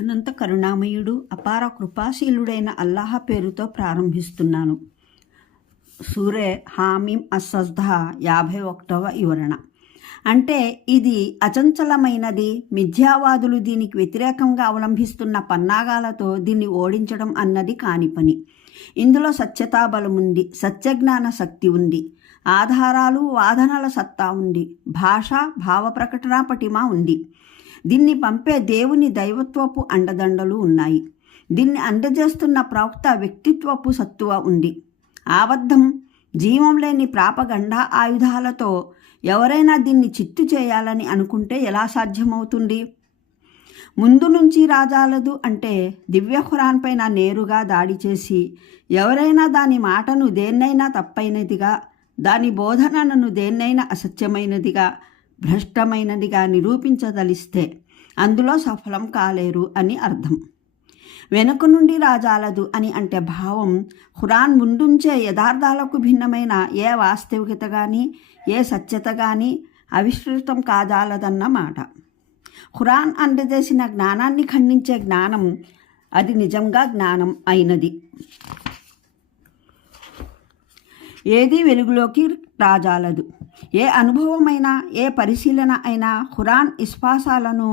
అనంత కరుణామయుడు అపార కృపాశీలుడైన అల్లాహ పేరుతో ప్రారంభిస్తున్నాను. సూరే హామీం అసజ్ధ యాభై ఒకటవ వివరణ. అంటే ఇది అచంచలమైనది మిథ్యావాదులు దీనికి వ్యతిరేకంగా అవలంబిస్తున్న పన్నాగాలతో దీన్ని ఓడించడం అన్నది కాని పని. ఇందులో సత్యతాబలం ఉంది సత్యజ్ఞాన శక్తి ఉంది ఆధారాలు వాదనల సత్తా ఉంది భాష భావ ప్రకటన పటిమ ఉంది. దీన్ని పంపే దేవుని దైవత్వపు అండదండలు ఉన్నాయి. దీన్ని అందజేస్తున్న ప్రవక్త వ్యక్తిత్వపు సత్తువ ఉంది. ఆబద్ధం జీవం లేని ప్రాపగండ ఆయుధాలతో ఎవరైనా దీన్ని చిత్తు చేయాలని అనుకుంటే ఎలా సాధ్యమవుతుంది? ముందు నుంచి రాజాలదు అంటే దివ్య ఖురాన్ పైన నేరుగా దాడి చేసి ఎవరైనా దాని మాటను దేన్నైనా తప్పైనదిగా దాని బోధనను దేన్నైనా అసత్యమైనదిగా భ్రష్టమైనదిగా నిరూపించదలిస్తే అందులో సఫలం కాలేరు అని అర్థం. వెనుక నుండి రాజాలదు అని అంటే భావం ఖురాన్ ముందుంచే యథార్థాలకు భిన్నమైన ఏ వాస్తవికత కానీ ఏ సత్యత కానీ అవిష్కృతం కాజాలదన్న మాట. ఖురాన్ అందజేసిన జ్ఞానాన్ని ఖండించే జ్ఞానం అది నిజంగా జ్ఞానం అయినది. ఏది వెలుగులోకి రాజాలదు? ఏ అనుభవమైనా ఏ పరిశీలన అయినా ఖురాన్ ఇస్పాసాలను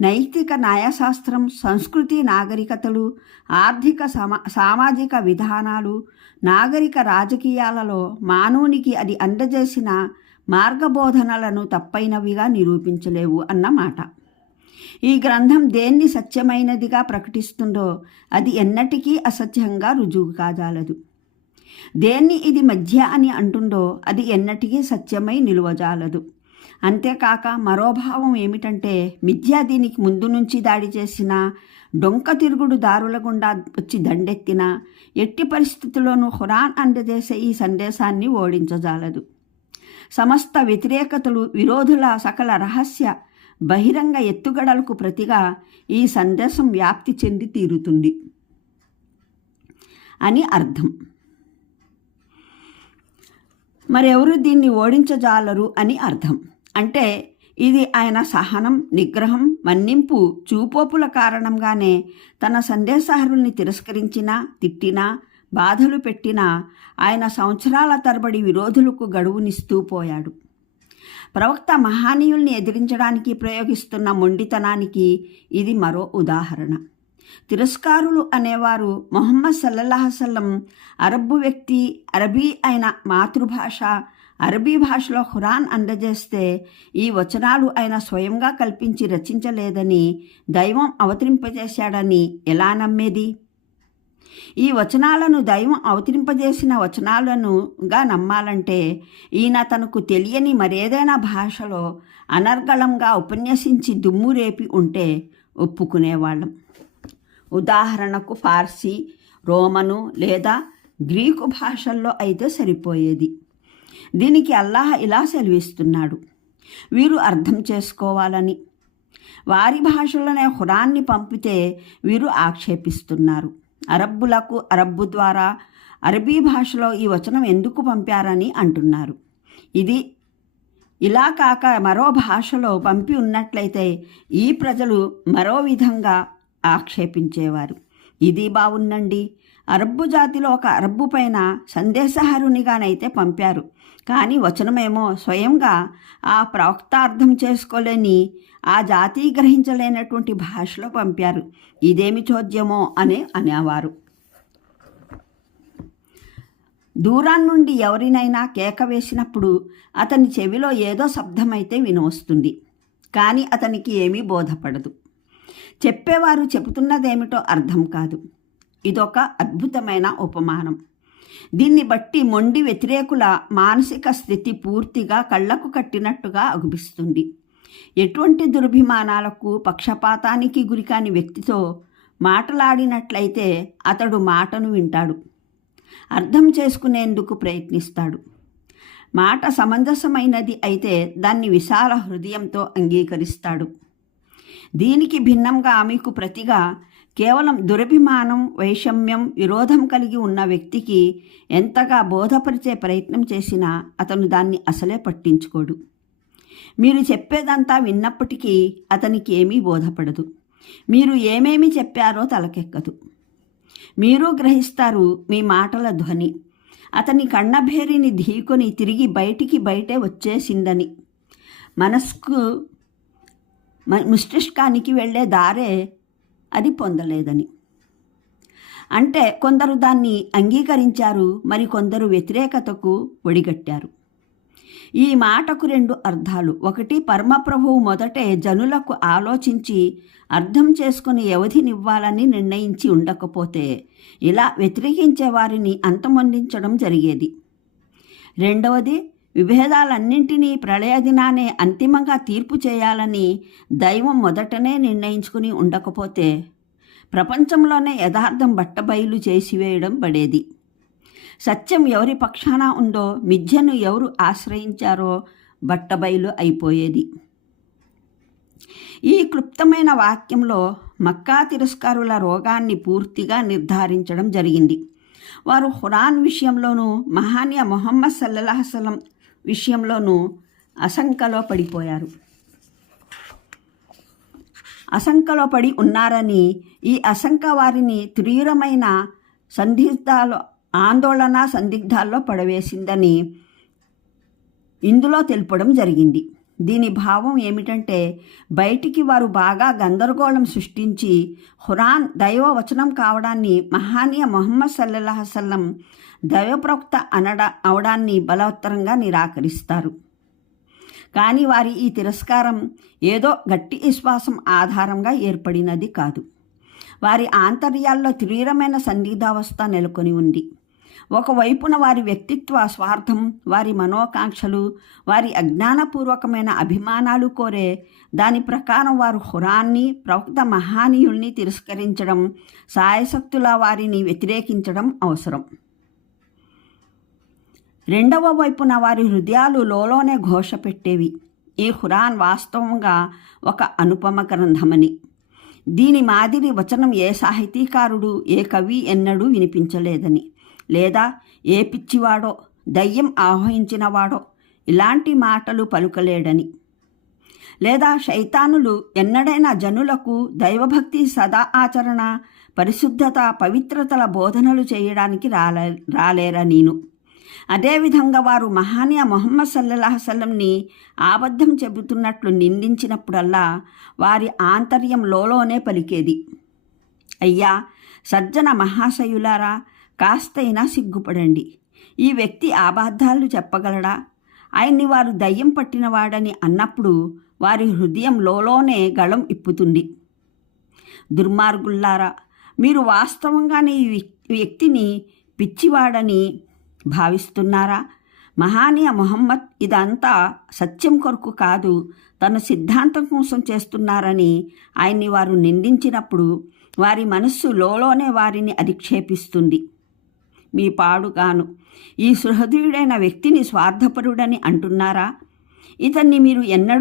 నైతిక న్యాయశాస్త్రం సంస్కృతి నాగరికతలు ఆర్థిక సమా సామాజిక విధానాలు నాగరిక రాజకీయాలలో మానవునికి అది అందజేసిన మార్గబోధనలను తప్పైనవిగా నిరూపించలేవు అన్నమాట. ఈ గ్రంథం దేన్ని సత్యమైనదిగా ప్రకటిస్తుందో అది ఎన్నటికీ అసత్యంగా రుజువు కాజాలదు. దేన్ని ఇది మధ్య అని అంటుందో అది ఎన్నటికీ సత్యమై నిలువజాలదు. అంతేకాక మరో భావం ఏమిటంటే మిథ్య దీనికి ముందు నుంచి దాడి చేసిన డొంక తిరుగుడు దారుల గుండా వచ్చి దండెత్తిన ఎట్టి పరిస్థితుల్లోనూ హురాన్ అందజేసే ఈ సందేశాన్ని ఓడించజాలదు. సమస్త వ్యతిరేకతలు విరోధుల సకల రహస్య బహిరంగ ఎత్తుగడలకు ప్రతిగా ఈ సందేశం వ్యాప్తి చెంది తీరుతుంది. అని అర్థం. మరెవరు దీన్ని ఓడించజాలరు అని అర్థం. అంటే ఇది ఆయన సహనం నిగ్రహం మన్నింపు చూపోపుల కారణంగానే తన సందేశహరుల్ని తిరస్కరించినా తిట్టినా బాధలు పెట్టినా ఆయన సంవత్సరాల తరబడి విరోధులకు గడువునిస్తూ పోయాడు. ప్రవక్త మహానీయుల్ని ఎదిరించడానికి ప్రయోగిస్తున్న మొండితనానికి ఇది మరో ఉదాహరణ. తిరస్కారులు అనేవారు మొహమ్మద్ సల్లల్లాహసల్లం అరబ్బు వ్యక్తి అరబీ అయిన మాతృభాష అరబీ భాషలో ఖురాన్ అందజేస్తే ఈ వచనాలు ఆయన స్వయంగా కల్పించి రచించలేదని దైవం అవతరింపజేశాడని ఎలా నమ్మేది? ఈ వచనాలను దైవం అవతరింపజేసిన వచనాలనుగా నమ్మాలంటే ఈయన తనకు తెలియని మరేదైనా భాషలో అనర్గళంగా ఉపన్యసించి దుమ్ము రేపి ఉంటే ఒప్పుకునేవాళ్ళం. ఉదాహరణకు ఫార్సీ రోమను లేదా గ్రీకు భాషల్లో అయితే సరిపోయేది. దీనికి అల్లాహ్ ఇలా సెలవిస్తున్నాడు. వీరు అర్థం చేసుకోవాలని. వారి భాషలోనే హురాన్ని పంపితే వీరు ఆక్షేపిస్తున్నారు. అరబ్బులకు అరబ్బు ద్వారా అరబీ భాషలో ఈ వచనం ఎందుకు పంపారని అంటున్నారు. ఇది ఇలా కాక మరో భాషలో పంపి ఉన్నట్లయితే ఈ ప్రజలు మరో విధంగా ఆక్షేపించేవారు. ఇది బాగుందండి అరబ్బు జాతిలో ఒక అరబ్బు పైన సందేశహరునిగానైతే పంపారు. కానీ వచనమేమో స్వయంగా ఆ ప్రవక్త అర్థం చేసుకోలేని ఆ జాతి గ్రహించలేనటువంటి భాషలో పంపారు. ఇదేమి చోద్యమో అని అనేవారు. దూరం నుండి ఎవరినైనా కేక వేసినప్పుడు అతని చెవిలో ఏదో శబ్దమైతే వినవస్తుంది. కానీ అతనికి ఏమీ బోధపడదు. చెప్పేవారు చెబుతున్నదేమిటో అర్థం కాదు. ఇదొక అద్భుతమైన ఉపమానం. దీన్ని బట్టి మొండి వ్యతిరేకుల మానసిక స్థితి పూర్తిగా కళ్ళకు కట్టినట్టుగా అగుపిస్తుంది. ఎటువంటి దుర్భిమానాలకు పక్షపాతానికి గురికాని వ్యక్తితో మాటలాడినట్లయితే అతడు మాటను వింటాడు. అర్థం చేసుకునేందుకు ప్రయత్నిస్తాడు. మాట సమంజసమైనది అయితే దాన్ని విశాల హృదయంతో అంగీకరిస్తాడు. దీనికి భిన్నంగా మీకు ప్రతిగా కేవలం దురభిమానం వైషమ్యం విరోధం కలిగి ఉన్న వ్యక్తికి ఎంతగా బోధపరిచే ప్రయత్నం చేసినా అతను దాన్ని అసలే పట్టించుకోడు. మీరు చెప్పేదంతా విన్నప్పటికీ అతనికి ఏమీ బోధపడదు. మీరు ఏమేమి చెప్పారో తలకెక్కదు. మీరు గ్రహిస్తారు మీ మాటల ధ్వని. అతని కన్నభేరిని ఢీకొని తిరిగి బయటికి బయటే వచ్చేసిందని. మనస్కు మస్తిష్కానికి వెళ్ళే దారే అది పొందలేదని. అంటే కొందరు దాన్ని అంగీకరించారు మరి కొందరు వ్యతిరేకతకు ఒడిగట్టారు. ఈ మాటకు రెండు అర్థాలు. ఒకటి పరమప్రభువు మొదటే జనులకు ఆలోచించి అర్థం చేసుకుని వ్యవధినివ్వాలని నిర్ణయించి ఉండకపోతే ఇలా వ్యతిరేకించే వారిని అంతమొందించడం జరిగేది. రెండవది విభేదాలన్నింటినీ ప్రళయ దినానే అంతిమంగా తీర్పు చేయాలని దైవం మొదటనే నిర్ణయించుకుని ఉండకపోతే ప్రపంచంలోనే యథార్థం బట్టబయలు చేసివేయడం పడేది. సత్యం ఎవరి పక్షాన ఉందో మిథ్యను ఎవరు ఆశ్రయించారో బట్టబయలు అయిపోయేది. ఈ క్లుప్తమైన వాక్యంలో మక్కా తిరస్కారుల రోగాన్ని పూర్తిగా నిర్ధారించడం జరిగింది. వారు ఖురాన్ విషయంలోనూ మహానీయ మొహమ్మద్ సల్లల్లాహసలం విషయంలోనూ అశంకలో పడిపోయారు. అశంకలో పడి ఉన్నారని ఈ అశంక వారిని తీవ్రమైన సందిగ్ధాలు ఆందోళన సందిగ్ధాల్లో పడవేసిందని ఇందులో తెలుపడం జరిగింది. దీని భావం ఏమిటంటే బయటికి వారు బాగా గందరగోళం సృష్టించి హురాన్ దైవ వచనం కావడాన్ని మహానీయ మొహమ్మద్ సల్లల్లాహసల్లం దైవప్రవక్త అనడ అవడాన్ని బలవత్తరంగా నిరాకరిస్తారు. కానీ వారి ఈ తిరస్కారం ఏదో గట్టి విశ్వాసం ఆధారంగా ఏర్పడినది కాదు. వారి ఆంతర్యాల్లో తీవ్రమైన సందిగ్ధావస్థ నెలకొని ఉంది. ఒకవైపున వారి వ్యక్తిత్వ స్వార్థం వారి మనోకాంక్షలు వారి అజ్ఞానపూర్వకమైన అభిమానాలు కోరే దాని ప్రకారం వారు హురాన్ని ప్రవక్త మహానీయుల్ని తిరస్కరించడం సాయశక్తుల వారిని వ్యతిరేకించడం అవసరం. రెండవ వైపున వారి హృదయాలు లోలోనే ఘోష పెట్టేవి ఈ ఖురాన్ వాస్తవంగా ఒక అనుపమ గ్రంథమని. దీని మాదిరి వచనం ఏ సాహితీకారుడు ఏ కవి ఎన్నడూ వినిపించలేదని. లేదా ఏ పిచ్చివాడో దయ్యం ఆహ్వానించినవాడో ఇలాంటి మాటలు పలుకలేడని. లేదా శైతానులు ఎన్నడైనా జనులకు దైవభక్తి సదా ఆచరణ పరిశుద్ధత పవిత్రతల బోధనలు చేయడానికి రాలే రాలేరా నేను అదేవిధంగా వారు మహానియా మొహమ్మద్ సల్లల్లాహసల్లంని ఆబద్ధం చెబుతున్నట్లు నిందించినప్పుడల్లా వారి ఆంతర్యం లోలోనే పలికేది. అయ్యా సజ్జన మహాశయులారా కాస్తైనా సిగ్గుపడండి. ఈ వ్యక్తి అబద్ధాలు చెప్పగలడా? ఆయన్ని వారు దయ్యం పట్టినవాడని అన్నప్పుడు వారి హృదయం లోలోనే గళం ఇప్పుతుంది. దుర్మార్గుల్లారా మీరు వాస్తవంగానే ఈ వ్యక్తిని పిచ్చివాడని భావిస్తున్నారా? మహానీయ మొహమ్మద్ ఇదంతా సత్యం కొరకు కాదు తన సిద్ధాంతం కోసం చేస్తున్నారని ఆయన్ని వారు నిందించినప్పుడు వారి మనస్సు లోలోనే వారిని అధిక్షేపిస్తుంది మీ పాడుగాను ఈ సుహృదయుడైన వ్యక్తిని స్వార్థపరుడని అంటున్నారా? ఇతన్ని మీరు ఎన్నడూ